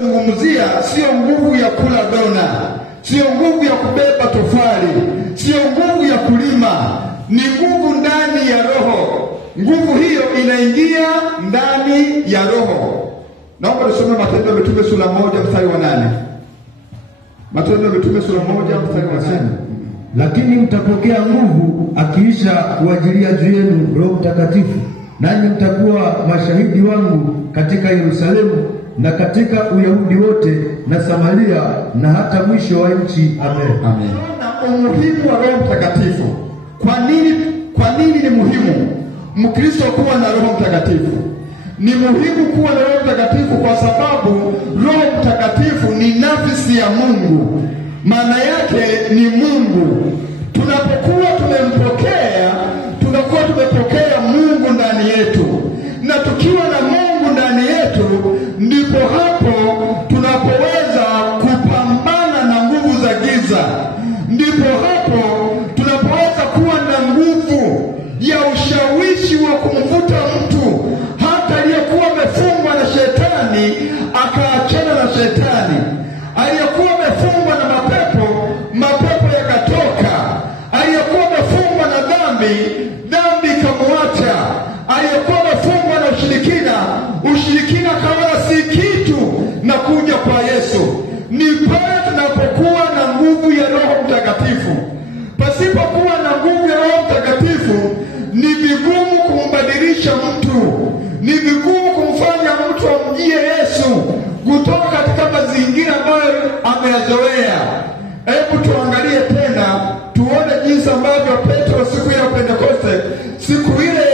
Zungumzia sio nguvu ya kula dona, sio nguvu ya kubeba tofali, sio nguvu ya kulima, ni nguvu ndani ya roho. Nguvu hiyo inaingia ndani ya roho. Naomba tusome Matendo ya Mitume sura 1 mstari wa 8. Matendo ya Mitume sura 1 mstari wa 8. Lakini mtapokea nguvu akiisha kuajilia juu yenu Roho Mtakatifu, nanyi mtakuwa mashahidi wangu katika Yerusalemu na katika Uyahudi wote na Samaria na hata mwisho wa nchi. Amen. Amen. Na umuhimu wa Roho Mtakatifu. Kwa nini ni muhimu Mkristo kuwa na Roho Mtakatifu? Ni muhimu kuwa na Roho Mtakatifu kwa sababu Roho Mtakatifu ni nafsi ya Mungu. Maana yake ni Mungu. Tunapokuwa tumempokea, tunakuwa tumepokea Mungu ndani yetu. Na tukiwa na Mungu ndani yetu, ndipo hapo tunapoweza kupambana na nguvu za giza. Ndipo hapo tunapoweza kuwa na nguvu ya ushawishi wa kumvuta mtu hata aliyekuwa amefungwa na shetani akaachana na shetani. Aliyekuwa amefungwa na mapepo yakatoka. Aliyekuwa amefungwa na dhambi ikamwacha. Aliyekuwa amefungwa na ushirikina kawa si kitu na kuja kwa Yesu. Ni pale tunapokuwa na nguvu ya Roho Mtakatifu. Pasipokuwa na nguvu ya Roho Mtakatifu, ni vigumu kumbadilisha mtu. Ni vigumu kumfanya mtu amjie Yesu kutoka katika mazingira ambayo ameyazoea. Hebu tuangalie tena, tuone jinsi ambavyo Petro siku ya Pentekoste, siku ile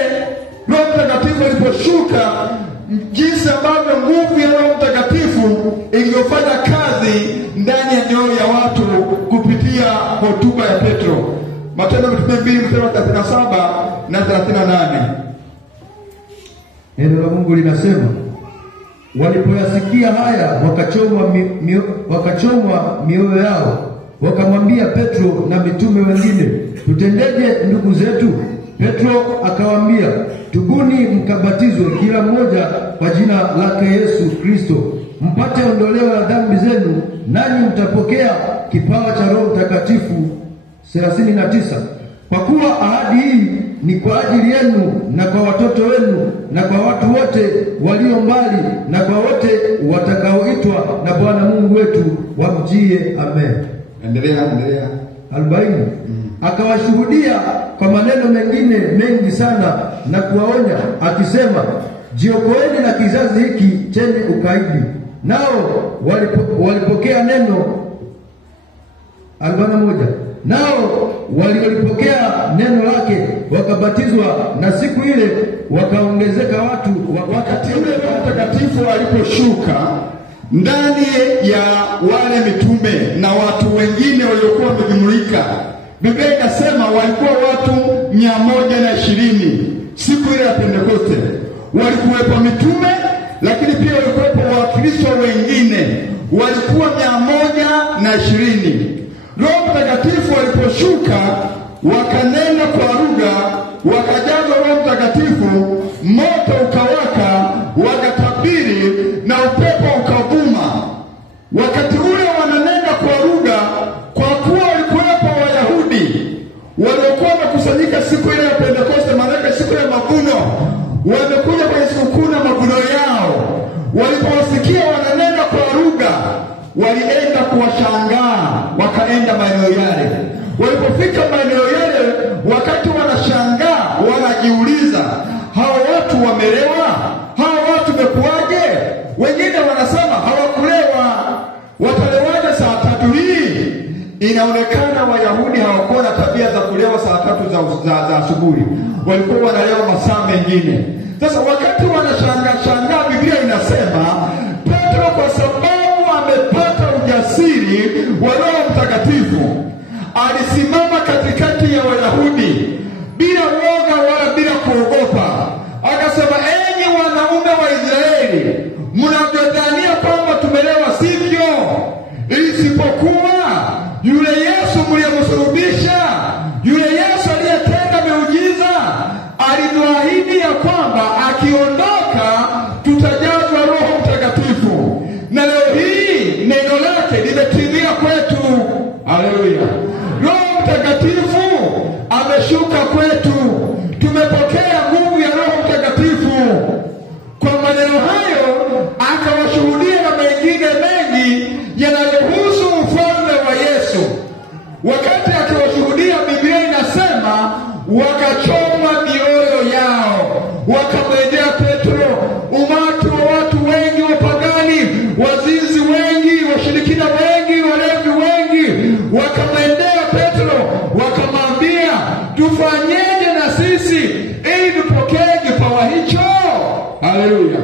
Roho Mtakatifu aliposhuka, jinsi ambavyo nguvu ya Roho Mtakatifu iliyofanya kazi ndani ya mioyo ya watu kupitia hotuba ya Petro. Matendo ya Mitume 2 mstari wa 37 na 38. Neno la Mungu linasema, walipoyasikia haya wakachomwa mioyo yao, wakamwambia Petro na mitume wengine, tutendeje ndugu zetu? Petro akawaambia, tubuni mkabatizwe kila mmoja kwa jina lake Yesu Kristo, mpate ondoleo la dhambi zenu, nanyi mtapokea kipawa cha Roho Mtakatifu. 39. Kwa kuwa ahadi hii ni kwa ajili yenu na kwa watoto wenu na kwa watu wote walio mbali na kwa wote watakaoitwa na Bwana Mungu wetu wamjie. Amen. Endelea. 40. Akawashuhudia kwa maneno mengine mengi sana na kuwaonya akisema, jiokoeni na kizazi hiki chenye ukaidi. Nao walipokea neno. 41. Nao walipokea neno lake wakabatizwa, na siku ile wakaongezeka watu. Wakati ule Roho Mtakatifu aliposhuka ndani ya wale mitume na watu wengine waliokuwa wamejumulika, Biblia inasema walikuwa watu 120 siku ile ya Pentekoste. Walikuwepo mitume, lakini pia walikuwepo Wakristo wengine, walikuwa 120. Roho Mtakatifu aliposhuka, wakanena kwa lugha, wakajazwa Roho Mtakatifu, moto ukawaka, wakatabiri na upepo ukavuma. Wakati ule wananena kwa lugha, kwa kuwa walikuwepo Wayahudi waliokuwa wamekusanyika siku ile ya Pentekoste, maana siku ya mavuno, wamekuja kwenye sikukuu na mavuno yao. Walipowasikia wananena kwa lugha, walienda kuwashangaa, wakaenda maeneo yale. Walipofika maeneo yale, wakati wanashangaa, wanajiuliza, hawa watu wamelewa? Hawa watu wamekuaje? Wengine wanasema hawakulewa, watalewaje saa 3 hii? Inaonekana Wayahudi hawakuwa na tabia za kulewa saa 3 za asubuhi. Walikuwa wanalewa masaa mengine. Sasa wakati wanashangaa, Biblia inasema Petro, kwa sababu amepata ujasiri wa Roho Mtakatifu, alisimama katikati ya Wayahudi bila woga wala bila kuogopa. Akasema, enyi wanaume wa Israeli, mnavyodhania kwamba tumelewa, sivyo. Isipokuwa yule Yesu mliyemsulubisha, yule Yesu aliyetenda miujiza, alituahidi ya kwamba akiondoka tutajazwa Roho Mtakatifu. Na leo imetimia kwetu. Haleluya! Roho Mtakatifu ameshuka kwetu, tumepokea nguvu ya Roho Mtakatifu. Kwa maneno hayo akawashuhudia na mengine mengi yanayohusu ufalme wa Yesu. Wakati akiwashuhudia, Biblia inasema wakachoma mioyo yao, wakamwendea Petro. Umati wa watu wengi, wapagani, wazinzi wengi, washirikina wengi, walevi wengi, wakamwendea Petro wakamwambia, tufanyeje na sisi ili tupokee kipawa hicho? Haleluya!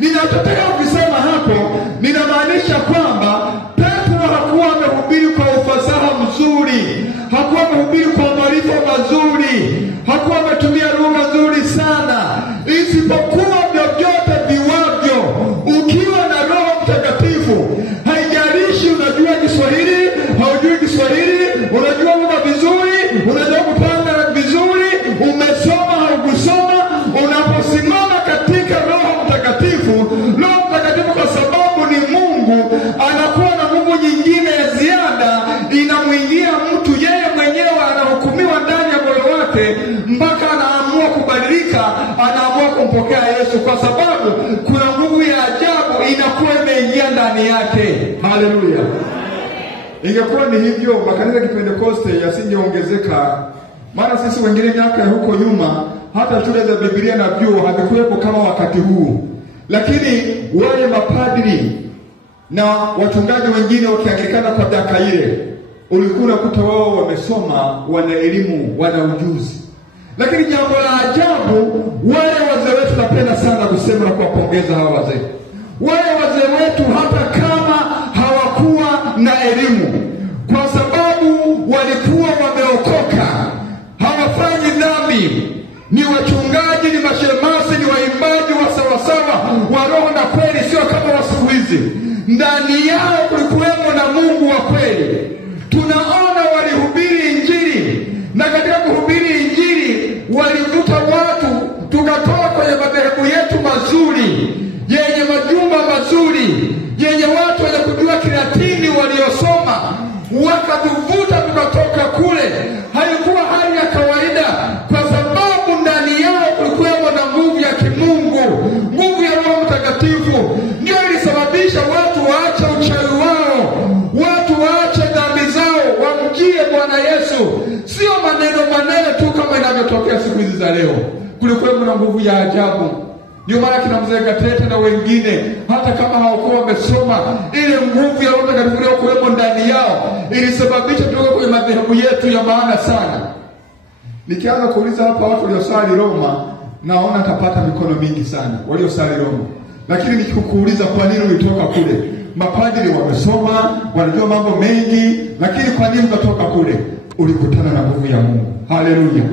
Ninachotaka kusema hapo, ninamaanisha kwamba Petro hakuwa amehubiri kwa ufasaha mzuri, hakuwa amehubiri kwa maarifa mazuri, hakuwa ametumia lugha nzuri sana, isipokuwa vyovyote viwavyo, ukiwa na Roho Mtakatifu, haijalishi unajua Kiswahili, haujui Kiswahili, unajua lugha vizuri, unajua kupanga vizuri, umesoma haukusoma, unaposimama katika Roho Mtakatifu, Roho Mtakatifu kwa sababu ni Mungu, anakuwa na nguvu nyingine ya ziada, inamwingia mtu, yeye mwenyewe anahukumiwa ndani ya moyo wake, mpaka anaamua kubadilika, anaamua kumpokea Yesu, kwa sababu kuna nguvu ya ajabu inakuwa imeingia ndani yake. Haleluya! Ingekuwa ni hivyo, makanisa ya Pentekoste yasingeongezeka. Maana sisi wengine miaka ya huko nyuma, hata shule za Biblia na vyuo havikuwepo kama wakati huu. Lakini wale mapadri na wachungaji wengine wakianglikana kwa miaka ile, ulikuwa unakuta wao wamesoma, wana elimu, wana ujuzi. Lakini jambo la ajabu, wale wazee wetu, napenda sana kusema na kuwapongeza hawa wazee. Wale wazee wetu hata kama hawakuwa na elimu, kwa sababu walikuwa wameokoka, hawafanyi dhambi, ni wachungaji, ni mashemasi, ni waimbaji wa sawasawa wa roho na kweli, sio kama wa siku hizi. Ndani yao kulikuwemo na Mungu wa kweli. Tunaona walihubiri Injili, na katika kuhubiri Injili walivuta watu, tukatoka kwenye madhehebu yetu mazuri, yenye majumba mazuri, yenye watu wenye kujua Kilatini waliosoma, wakatuvuta tukatoka kule. Haikuwa hali ya kawaida, kwa sababu ndani yao kulikuwemo na nguvu ya kimungu, nguvu ya Roho Mtakatifu. Ndio ilisababisha watu waache uchawi wao, watu waache dhambi zao, wamjie Bwana Yesu. Sio maneno tu kama inavyotokea siku hizi za leo. Kulikuwemo na nguvu ya ajabu. Ndio maana kina mzee Gatete na wengine, hata kama hawakuwa wamesoma, ile nguvu ya Roho Mtakatifu iliyokuwepo ndani yao ilisababisha tuwe kwenye madhehebu yetu ya maana sana. Nikianza kuuliza hapa watu waliosali Roma, naona tapata mikono mingi sana waliosali Roma. Lakini nikikuuliza kwa nini ulitoka kule? Mapadri wamesoma, wanajua mambo mengi, lakini kwa nini unatoka kule? Ulikutana na nguvu ya Mungu. Haleluya!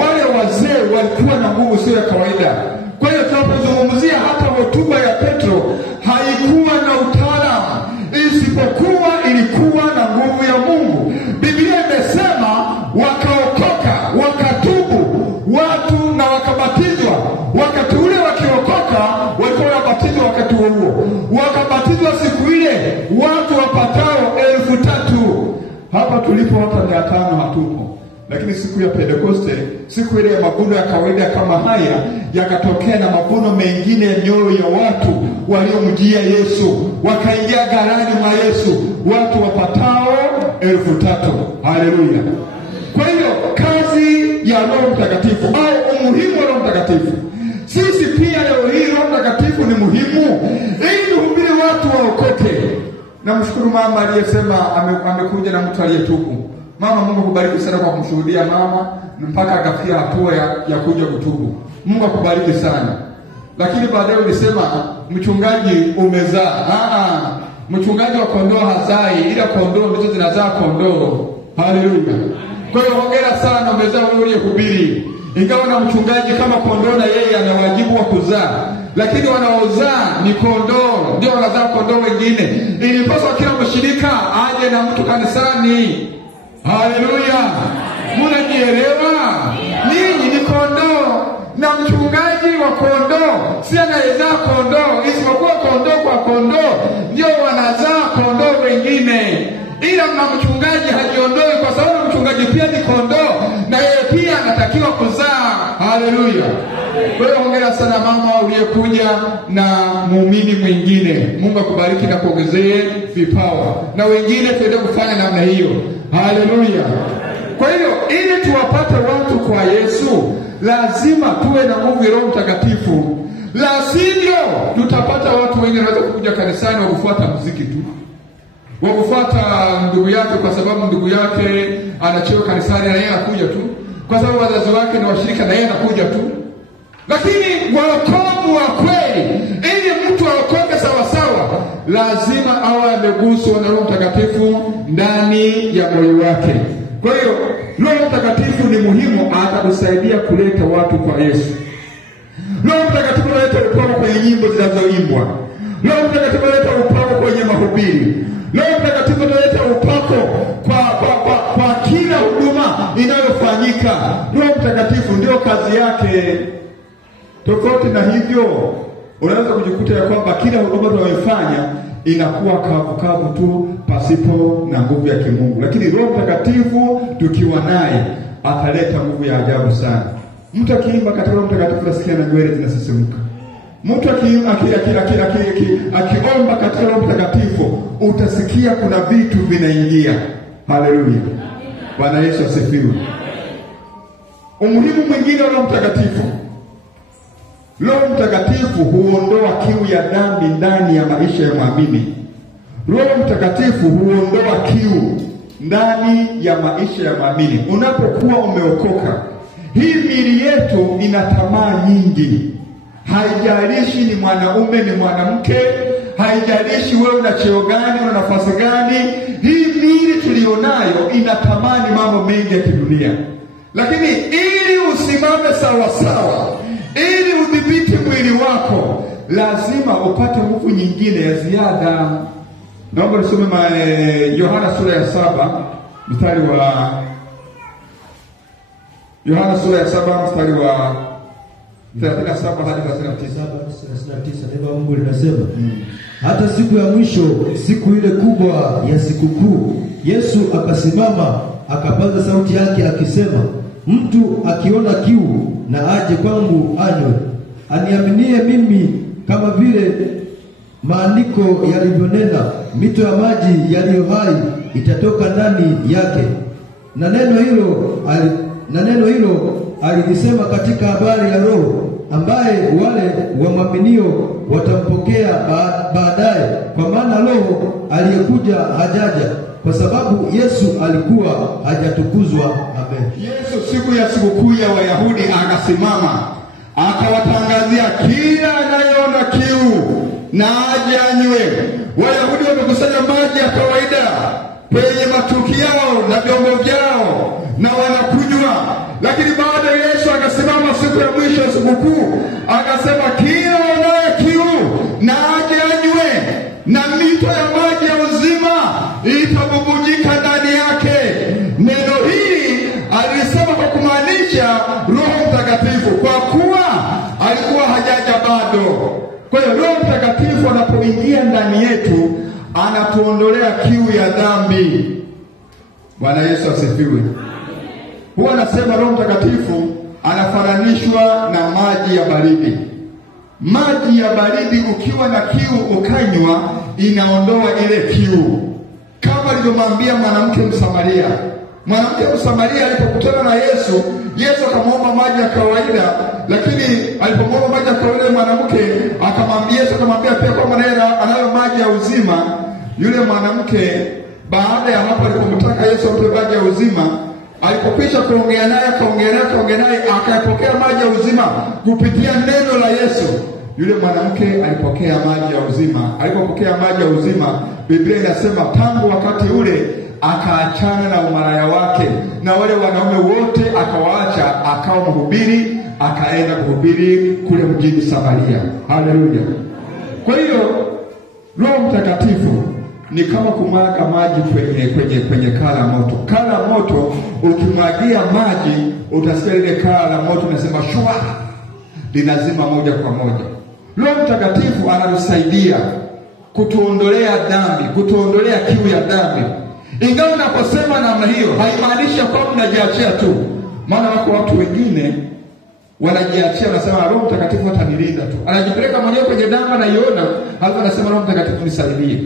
Wale wazee walikuwa na nguvu sio ya kawaida. Kwa hiyo tunapozungumzia hata hotuba ya Petro, haikuwa na utaalamu, isipokuwa ilikuwa na nguvu ya Mungu. Biblia imesema wakaokoka, wakatubu watu na wakabatizwa. Wakati ule wakiokoka, walikuwa wanabatizwa wakati huo. Wakabatizwa siku ile watu wapatao 3,000. Hapa tulipo hata 500 hatupo. Lakini siku ya Pentekoste, siku ile ya mavuno ya kawaida kama haya, yakatokea na mavuno mengine ya mioyo ya watu waliomjia Yesu, wakaingia ghalani mwa Yesu, watu wapatao 3,000. Haleluya! Kwa hiyo kazi ya Roho Mtakatifu au umuhimu wa Roho Mtakatifu, sisi pia leo hii Roho Mtakatifu ni muhimu ili tuhubiri watu waokoke. Namshukuru mama aliyesema amekuja na mtu aliyetubu. Mama, Mungu akubariki sana kwa kumshuhudia mama mpaka akafikia hatua ya kuja kutubu. Mungu akubariki sana. Lakini baadaye ulisema mchungaji umezaa. Mchungaji wa kondoo hazai, ila kondoo ndizo zinazaa kondoo. Haleluya! Kwa hiyo hongera sana, umezaa wewe uliyehubiri. Ingawa na mchungaji kama kondoo, na yeye ana wajibu wa kuzaa, lakini wanaozaa ni kondoo, ndio wanazaa kondoo wengine. Ilipaswa kila mshirika aje na mtu kanisani. Haleluya! Mnajielewa? Ninyi ni kondoo, na mchungaji wa kondoo si anayezaa kondoo, isipokuwa kondoo kwa kondoo ndio wanazaa kondoo mchungaji hajiondoi, kwa sababu mchungaji pia ni kondoo na yeye pia anatakiwa kuzaa. Haleluya. Kwa hiyo hongera sana mama uliyekuja na muumini mwingine. Mungu akubariki na kuongezee vipawa, na wengine tuende kufanya namna hiyo. Haleluya. Kwa hiyo ili tuwapate watu kwa Yesu, lazima tuwe na nguvu ya Roho Mtakatifu. La sivyo tutapata watu wengi wanaweza kuja kanisani wa kufuata muziki tu, wa kufuata ndugu yake kwa sababu ndugu yake anacheo kanisani na yeye anakuja tu, kwa sababu wazazi wake ni washirika na yeye anakuja tu. Lakini wokovu wa kweli, ili mtu aokoke sawa sawa, lazima awe ameguswa na Roho Mtakatifu ndani ya moyo wake. Kwa hiyo Roho Mtakatifu ni muhimu, atakusaidia kuleta watu kwa Yesu. Roho Mtakatifu analeta upako kwenye nyimbo zinazoimbwa. Roho Mtakatifu analeta upako kwenye mahubiri. Roho Mtakatifu analeta upako kwa kila huduma inayofanyika. Roho Mtakatifu ndio kazi yake. Tofauti na hivyo, unaweza kujikuta ya kwamba kila huduma tunayofanya inakuwa kavu tu pasipo na nguvu ya kimungu. Lakini Roho Mtakatifu tukiwa naye ataleta nguvu ya ajabu sana. Mtu akiimba katika Roho Mtakatifu nasikia na nywele zinasisimka. Mtu akiomba katika Roho Mtakatifu utasikia kuna vitu vinaingia. Haleluya. Bwana Yesu asifiwe. Umuhimu mwingine wa Roho Mtakatifu. Roho Mtakatifu huondoa kiu ya dhambi ndani ya maisha ya mwamini. Roho Mtakatifu huondoa kiu ndani ya maisha ya mwamini. Unapokuwa umeokoka, hii miili yetu ina tamaa nyingi. Haijalishi ni mwanaume ni mwanamke, haijalishi wewe una cheo gani, una nafasi gani, hii miili tulionayo inatamani mambo mengi ya kidunia. Lakini ili usimame sawa sawa, ili udhibiti mwili wako, lazima upate nguvu nyingine ya ziada. Naomba nisome Yohana sura ya 7 mstari wa Yohana sura ya 7 mstari wa 37 hadi 39. Neno la Mungu linasema, hata siku ya mwisho, siku ile kubwa ya sikukuu, Yesu akasimama akapaza sauti yake akisema, mtu akiona kiu na aje kwangu anywe. Aniaminie mimi, kama vile maandiko yalivyonena, mito ya maji yaliyo hai itatoka ndani yake. Na neno hilo alilisema katika habari ya Roho, ambaye wale wamwaminio watampokea baadaye, kwa maana Roho aliyekuja hajaja kwa sababu Yesu alikuwa hajatukuzwa. Amen. Yesu siku ya sikukuu ya Wayahudi akasimama akawatangazia, kila anayeona kiu na aje anywe. Wayahudi wamekusanya maji ya kawaida kwenye matuki yao na vyombo vyao na wanakunywa. Lakini baada Yesu akasimama siku ya mwisho ya sikukuu akasema, kila anaye kiu na aje anywe, na mito ya maji ya uzima itabubujika ndani yake. Neno hili alisema kwa kumaanisha Roho Mtakatifu, kwa kuwa alikuwa hajaja bado. Kwa hiyo Roho Mtakatifu anapoingia ndani yetu anatuondolea kiu ya dhambi. Bwana Yesu asifiwe. Huwa nasema Roho Mtakatifu anafananishwa na maji ya baridi. Maji ya baridi ukiwa na kiu ukanywa, inaondoa ile kiu. Kama alivyomwambia mwanamke Msamaria. Mwanamke Msamaria alipokutana na Yesu, Yesu akamwomba maji ya kawaida, lakini alipomwomba maji ya kawaida mwanamke akamwambia Yesu, akamwambia pia kwamba naye anayo maji ya uzima. Yule mwanamke baada ya hapo alipomtaka Yesu ampe maji ya uzima, alipokwisha kuongea naye akayapokea maji ya uzima kupitia neno la Yesu. Yule mwanamke alipokea maji ya uzima. Alipopokea maji ya uzima, Biblia inasema tangu wakati ule akaachana na umaraya wake na wale wanaume wote akawaacha, akawa mhubiri, akaenda kuhubiri kule mjini Samaria. Haleluya. Kwa hiyo Roho Mtakatifu ni kama kumwaga maji kwenye kaa la moto. Kaa la moto ukimwagia maji, utasikia ile kaa la moto nasema shwa, linazima moja kwa moja. Roho Mtakatifu anatusaidia kutuondolea dhambi, kutuondolea kiu ya dhambi. Ingawa naposema namna hiyo haimaanishi kwamba mnajiachia tu. Maana wako watu wengine wanajiachia, wanasema Roho Mtakatifu atanilinda tu. Anajipeleka mwenyewe kwenye dhambi na iona, halafu anasema Roho Mtakatifu nisaidie.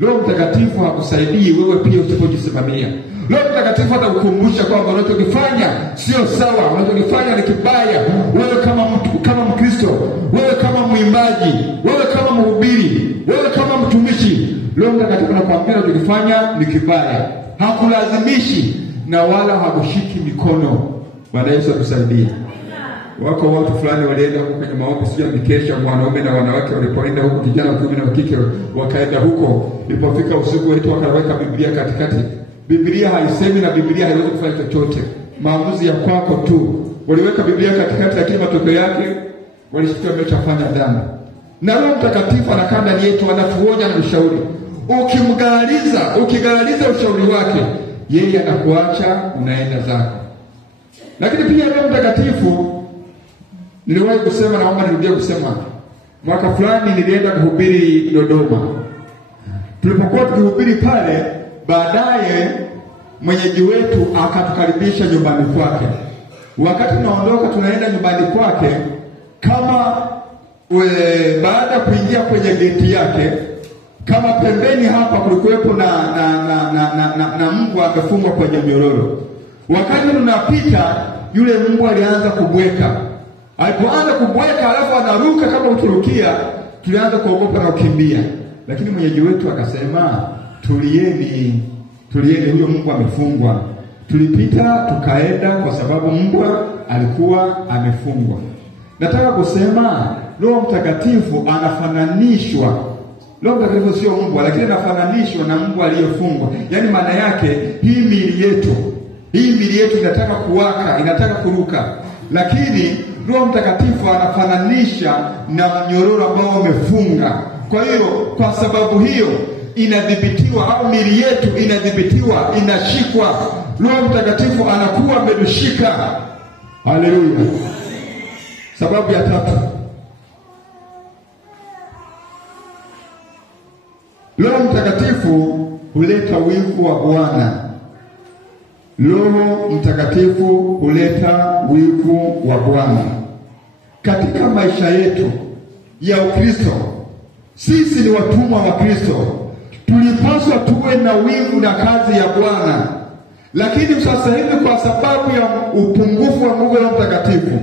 Roho Mtakatifu hakusaidii wewe pia usipojisimamia. Roho Mtakatifu atakukumbusha kwamba unachokifanya sio sawa, unachokifanya ni kibaya. Wewe kama mtu, kama Mkristo, wewe kama mwimbaji, wewe kama mhubiri, wewe kama mtumishi, Roho Mtakatifu anakuambia unachokifanya ni kibaya. Hakulazimishi na wala hakushiki mikono. Bwana Yesu atusaidie. Wako watu fulani walienda huko kwenye maombi, sio mikesha, wanaume na wanawake walipoenda huko, kijana wa kiume na wa kike wakaenda huko. Ilipofika usiku wetu wakaweka Biblia katikati. Biblia haisemi na Biblia haiwezi kufanya chochote. Maamuzi ya kwako tu. Waliweka Biblia katikati, lakini matokeo yake walishtuka wameshafanya dhambi. Na Roho Mtakatifu anakaa ndani yetu, anatuonya na ushauri. Ukigalaliza ushauri wake, yeye anakuacha unaenda zako. Lakini pia Roho Mtakatifu, niliwahi kusema, naomba nirudie kusema, mwaka fulani nilienda kuhubiri Dodoma. Tulipokuwa tukihubiri pale, baadaye mwenyeji wetu akatukaribisha nyumbani kwake. Wakati tunaondoka tunaenda nyumbani kwake, kama baada kuingia kwenye geti yake, kama pembeni hapa kulikuwepo na mbwa amefungwa kwenye mnyororo. Wakati tunapita, yule mbwa alianza kubweka. Alipoanza kubweka, alafu anaruka kama uturukia, tulianza kuogopa na kukimbia. Lakini mwenyeji wetu akasema, tulieni, huyo mbwa amefungwa. Tulipita tukaenda kwa sababu mbwa alikuwa amefungwa. Nataka kusema Roho Mtakatifu anafananishwa. Roho Mtakatifu sio mbwa, lakini anafananishwa na mbwa aliyefungwa. Yaani maana yake hii miili yetu inataka kuwaka, inataka kuruka. Lakini Roho Mtakatifu anafananisha na mnyororo ambao umefunga. Kwa hiyo kwa sababu hiyo inadhibitiwa, au miili yetu inadhibitiwa, inashikwa. Roho Mtakatifu anakuwa amedushika. Haleluya. Sababu ya tatu, Roho Mtakatifu huleta wivu wa Bwana. Roho Mtakatifu huleta wivu wa Bwana. Katika maisha yetu ya Ukristo, sisi ni watumwa wa Kristo. Tulipaswa tuwe na wivu na kazi ya Bwana. Lakini sasa hivi kwa sababu ya upungufu wa nguvu ya Mtakatifu,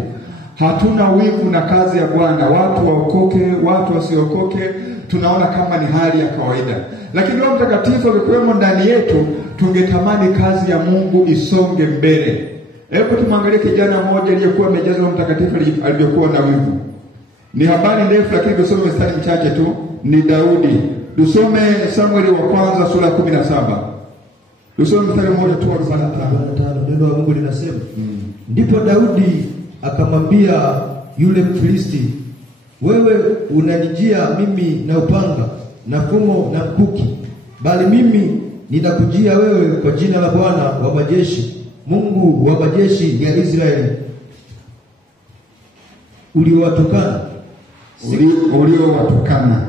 hatuna wivu na kazi ya Bwana. Watu waokoke, watu wasiokoke, tunaona kama ni hali ya kawaida. Lakini Roho Mtakatifu akiwemo ndani yetu, tungetamani kazi ya Mungu isonge mbele. Hebu tumwangalie kijana mmoja aliyekuwa amejazwa Roho Mtakatifu alivyokuwa na wivu. Ni habari ndefu, lakini tusome mstari mchache tu. Ni Daudi. Tusome Samueli wa kwanza sura 17. Tusome mstari mmoja tu wa 45. Neno la Mungu linasema, ndipo Daudi akamwambia yule Mfilisti, wewe unanijia mimi na upanga na fumo na mkuki, bali mimi ninakujia wewe kwa jina la Bwana wa majeshi, Mungu wa majeshi ya Israeli, uliowatukana.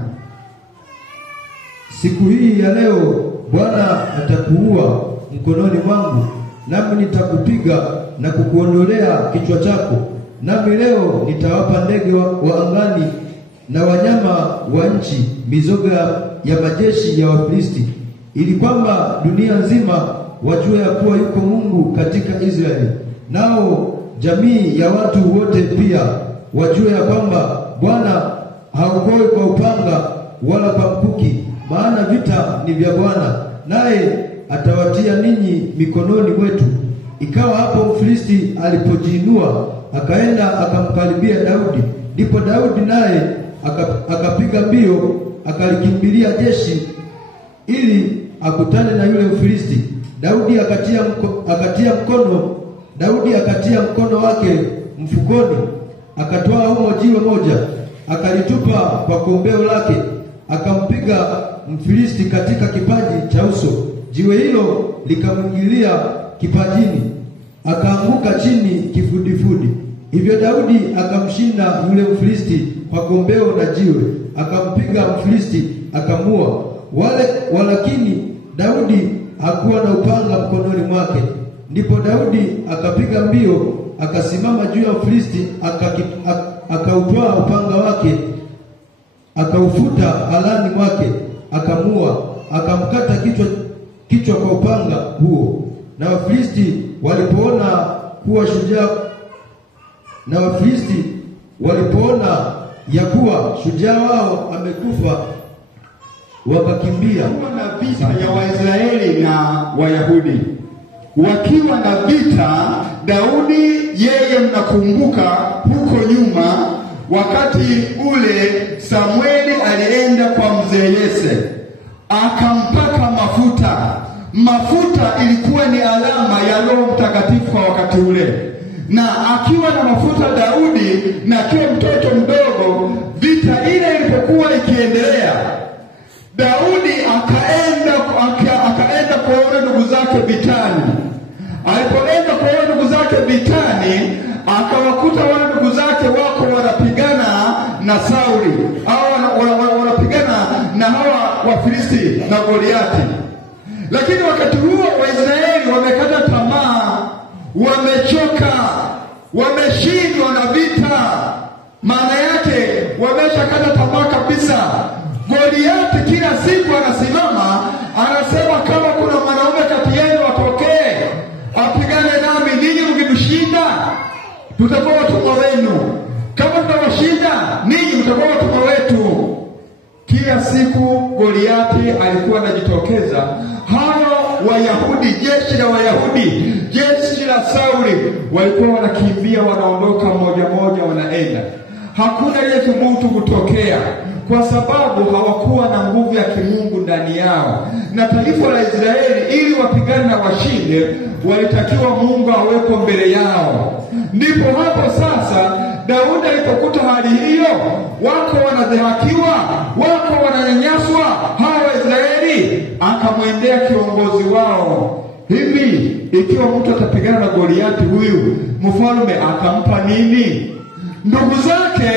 Siku hii ya leo Bwana atakuua mkononi mwangu, nami nitakupiga na kukuondolea kichwa chako. Nami leo nitawapa ndege wa angani na wanyama wa nchi mizoga ya majeshi ya Wafilisti, ili kwamba dunia nzima wajue ya kuwa yuko Mungu katika Israeli, nao jamii ya watu wote pia wajue ya kwamba Bwana haokoi kwa upanga wala kwa mkuki, maana vita ni vya Bwana, naye atawatia ninyi mikononi mwetu. Ikawa hapo Mfilisti alipojiinua akaenda akamkaribia Daudi, ndipo Daudi naye akapiga mbio akalikimbilia jeshi ili akutane na yule Mfilisti. Daudi akatia mkono wake mfukoni, akatoa humo jiwe moja, akalitupa kwa kombeo lake, akampiga Mfilisti katika kipaji cha uso. Jiwe hilo likamwingilia kipajini, akaanguka chini kifudifudi. Hivyo Daudi akamshinda yule Mfilisti kwa kombeo na jiwe, akampiga Mfilisti akamua. Walakini Daudi hakuwa na upanga mkononi mwake. Ndipo Daudi akapiga mbio, akasimama juu ya Filisti, akautwaa upanga wake, akaufuta alani mwake, akamua, akamkata kichwa kwa upanga huo. Na Wafilisti walipoona ya kuwa shujaa wao amekufa, wakakimbia. Na vita ya Waisraeli na Wayahudi, wakiwa na vita, Daudi yeye, mnakumbuka huko nyuma, wakati ule Samueli alienda kwa mzee Yese akampaka mafuta. Mafuta ilikuwa ni alama ya Roho Mtakatifu kwa wakati ule, na akiwa na mafuta Daudi na akiwa mtoto mdogo, vita ile ilipokuwa ikiendelea, Daudi akaenda kuwaona ndugu zake vitani. Alipoenda kuwaona ndugu zake vitani, akawakuta wale ndugu zake wako wanapigana na Sauli, au wanapigana na hawa Wafilisti na Goliati. Lakini wakati huo Waisraeli wamekata tamaa, wamechoka, wameshindwa na vita. Maana yake wameshakata tamaa kabisa. Goliati kila siku anasimama, anasema kama kuna mwanaume kati yenu atokee apigane nami, ninyi mkitushinda tutakuwa watumwa wenu, kama tutawashinda ninyi mtakuwa watumwa wetu. Kila siku Goliati alikuwa anajitokeza. Hawa Wayahudi, jeshi la Wayahudi, jeshi la Sauli, walikuwa wanakimbia, wanaondoka moja moja, wanaenda. Hakuna ile thubutu kutokea, kwa sababu hawakuwa na nguvu ya kimungu ndani yao. Na taifa la Israeli ili wapigane na washinde, walitakiwa Mungu awepo mbele yao. Ndipo hapo sasa Daudi alipokuta hali hiyo, wako wanadhihakiwa, wako wananyanyaswa hawa Israeli, akamwendea kiongozi wao. Hivi ikiwa mtu atapigana na Goliati huyu, mfalme atampa nini? Ndugu zake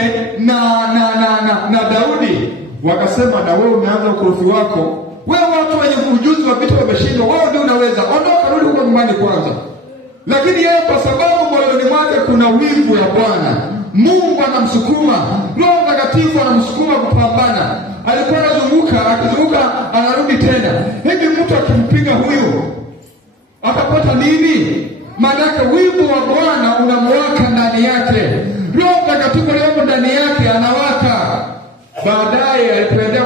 na Daudi wakasema, na wewe umeanza ukorofi wako, wewe watu wenye ujuzi wa vita wameshindwa, wewe ndio unaweza, ondoka, rudi huko nyumbani kwanza. Lakini yeye kwa sababu moyoni mwake kuna wivu ya Bwana, Mungu anamsukuma, Roho Mtakatifu anamsukuma kupambana. Alikuwa akizunguka anarudi tena. Hivi mtu akimpiga huyu atapata nini? Maana wivu wa Bwana unamwaka ndani yake, Roho Mtakatifu aliye ndani yake anawaka. Baadaye alipoendelea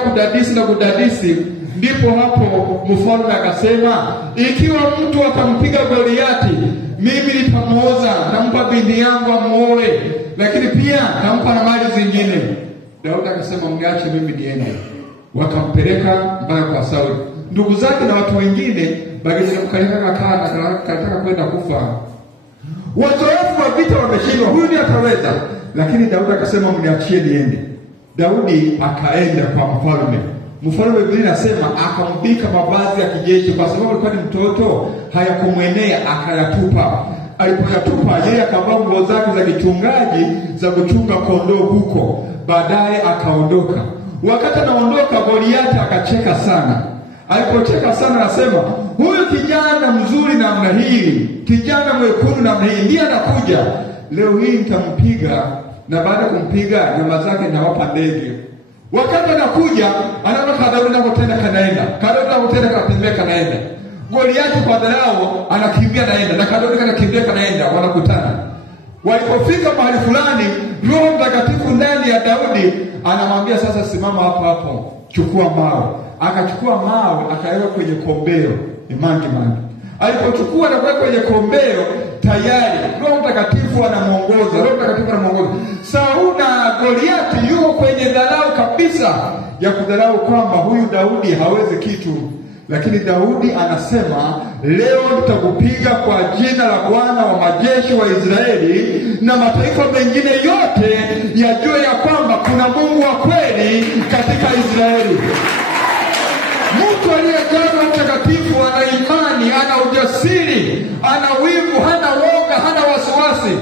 kudadisi, ndipo hapo mfalme akasema, ikiwa mtu atampiga Goliati, mimi nitamuoza, nampa binti yangu amuoe, lakini pia nampa na mali zingine. Daudi akasema, mniache mimi niende. Wakampeleka mpaka kwa Sauli. Ndugu zake na watu wengine bakataka kwenda kufa. Wazoefu wa vita wameshindwa, huyu ndiye ataweza. Lakini Daudi akasema, mniachie niende. Daudi akaenda kwa mfalme. Mfalme Biblia inasema akambika mavazi ya kijeshi, kwa sababu alikuwa ni mtoto, hayakumwenea, akayatupa. Alipoyatupa, yeye akavaa nguo zake za kichungaji za kuchunga kondoo huko. Baadaye akaondoka. Wakati anaondoka, Goliati akacheka sana. Alipocheka sana, anasema, huyu kijana mzuri namna hii, kijana mwekundu namna hii, ndiye anakuja leo hii, nitampiga, na baada ya kumpiga nyama zake nawapa ndege. Wakati anakuja, anaona Daudi nako tena kanaenda, Daudi nako tena kanatembea kanaenda. Goliati kwa dharau anakimbia naenda, na Daudi kanakimbia kanaenda, wanakutana. Walipofika mahali fulani, Roho Mtakatifu ndani ya Daudi anamwambia, sasa simama hapo, chukua mawe. Akachukua mawe, akaweka kwenye kombeo, mangi. Alipochukua na kuweka kwenye kombeo, tayari Roho Mtakatifu anamuongoza. Sauli na Goliati yuko kwenye dharau kabisa ya kudharau kwamba huyu Daudi hawezi kitu. Lakini Daudi anasema, leo nitakupiga kwa jina la Bwana wa majeshi wa Israeli, na mataifa mengine yote yajue ya kwamba kuna Mungu wa kweli katika Israeli. Mtu aliyejaa Roho Mtakatifu ana imani, ana ujasiri, ana wivu, hana woga, hana wasiwasi.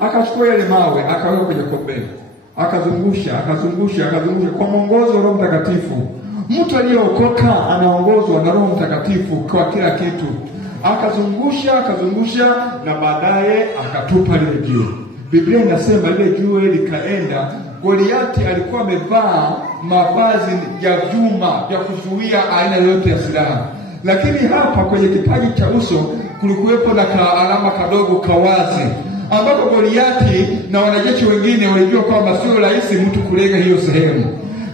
Akachukua yale mawe, akaweka kwenye kombeo, akazungusha kwa mwongozo wa Roho Mtakatifu. Mtu aliyeokoka anaongozwa na Roho Mtakatifu kwa kila kitu. Akazungusha na baadaye akatupa lile jiwe. Biblia inasema lile jiwe likaenda. Goliati alikuwa amevaa mavazi ya vyuma vya kuzuia aina yote ya silaha. Lakini hapa kwenye kipaji cha uso kulikuwepo na alama kadogo kawazi, ambapo Goliati na wanajeshi wengine walijua kwamba sio rahisi mtu kulenga hiyo sehemu.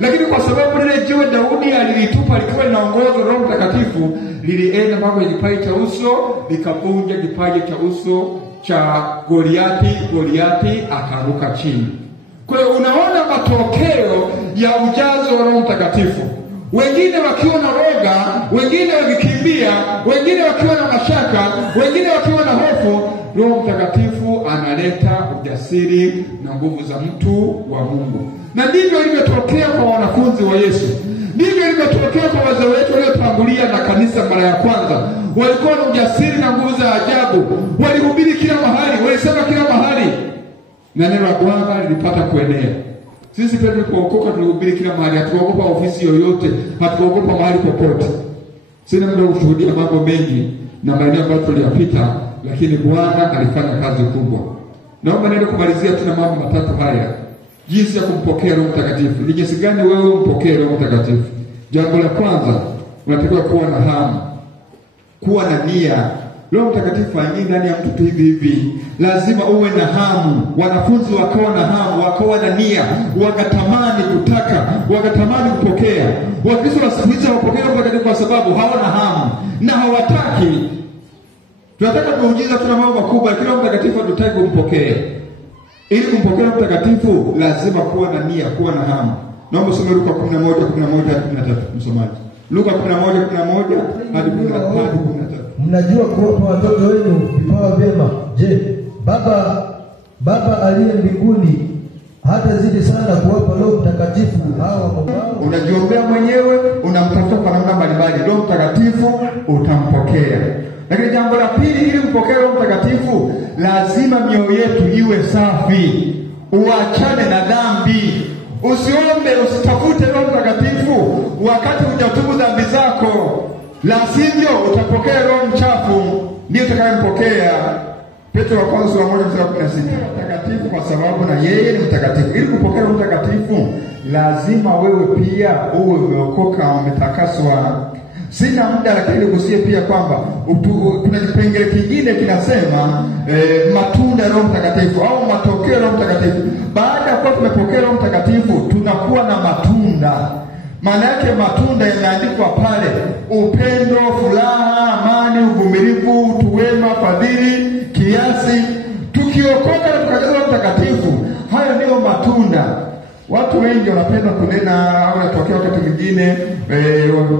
Lakini kwa sababu lile jiwe Daudi alilitupa likiwa linaongozwa Roho Mtakatifu, lilienda mpaka kwenye kipaji cha uso, likavunja kipaji cha uso cha Goliati akaruka chini. Kwa hiyo unaona matokeo ya ujazo wa Roho Mtakatifu. Wengine wakiwa na roga, wengine wakikimbia, wengine wakiwa na mashaka, wengine wakiwa na hofu, Roho Mtakatifu analeta ujasiri na nguvu za mtu wa Mungu. Na ndivyo ilivyotokea kwa wanafunzi wa Yesu. Ndivyo ilivyotokea kwa wazee wetu waliotangulia na kanisa mara ya kwanza. Walikuwa na ujasiri na nguvu za ajabu. Walihubiri kila mahali, walisema kila mahali. Na neno la Bwana lilipata kuenea. Sisi pia tulipookoka tulihubiri kila mahali, hatukuogopa ofisi yoyote, hatukuogopa mahali popote. Sina muda kushuhudia mambo mengi na maeneo ambayo tuliyapita, lakini Bwana alifanya kazi kubwa. Naomba nenda kumalizia tuna mambo matatu haya. Jinsi ya kumpokea Roho Mtakatifu. Ni jinsi gani wewe umpokee Roho Mtakatifu? Jambo la kwanza, unatakiwa kuwa na hamu, kuwa na nia. Roho Mtakatifu haingii ndani ya mtu tu hivi. Lazima uwe na hamu. Wanafunzi wakawa na hamu, wakawa na nia, wakatamani kutaka, wakatamani kupokea. Wakristo wa siku hizi hawapokei Roho Mtakatifu kwa sababu hawana hamu na hawataki. Tunataka muujiza, tuna mambo makubwa, lakini Roho Mtakatifu hatutaki kumpokea. Ili kumpokea Roho Mtakatifu lazima kuwa na nia, kuwa na hamu. Naomba some Luka 11:11-13 msomaji. Luka 11:11 hadi 13. Mnajua kuwapa watoto wenu vipawa vyema. Je, Baba aliye mbinguni hata zidi sana kuwapa Roho Mtakatifu hawa ambao? Unajiombea mwenyewe, unamtafuta kwa namna mbalimbali. Roho Mtakatifu utampokea. Lakini jambo la pili, ili mpokee Roho Mtakatifu lazima mioyo yetu iwe safi. Uachane na dhambi. Usiombe, usitafute Roho Mtakatifu wakati hujatubu dhambi zako. La sivyo utapokea roho mchafu, ndiye utakayempokea. Petro wa kwanza sura 1:16. Mtakatifu kwa sababu na yeye ni mtakatifu. Ili kupokea Roho Mtakatifu lazima wewe pia uwe umeokoka, umetakaswa. Sina muda, lakini nigusie pia kwamba kuna kipengele kingine kinasema matunda ya Roho Mtakatifu au matokeo ya Roho Mtakatifu. Baada ya kuwa tumepokea Roho Mtakatifu tunakuwa na matunda. Maana yake matunda yameandikwa pale: upendo, furaha, amani, uvumilivu, utu wema, fadhili, kiasi. Tukiokoka na tukajazwa Roho Mtakatifu, hayo ndiyo matunda. Watu wengi wanapenda kunena, au natokea wakati mwingine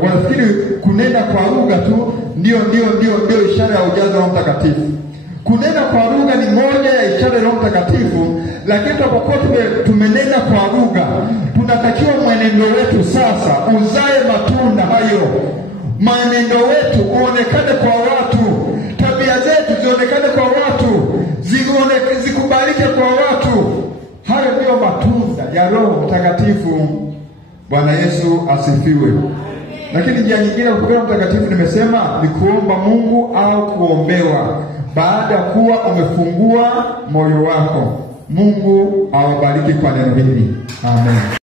wanafikiri kunena kwa lugha tu ndio ishara ya ujazo wa Roho Mtakatifu. Kunena kwa lugha ni moja ya ishara ya Roho Mtakatifu, lakini tunapokuwa tumenena kwa lugha, tunatakiwa mwenendo wetu sasa uzae matunda hayo. Mwenendo wetu uonekane kwa watu, tabia zetu zionekane kwa watu, zikubalike kwa watu. Hayo ndio matunda ya Roho Mtakatifu. Bwana Yesu asifiwe. Lakini njia nyingine ya kupokea Mtakatifu nimesema ni kuomba Mungu au kuombewa. Baada ya kuwa umefungua moyo wako, Mungu awabariki kwa neno hili. Amen.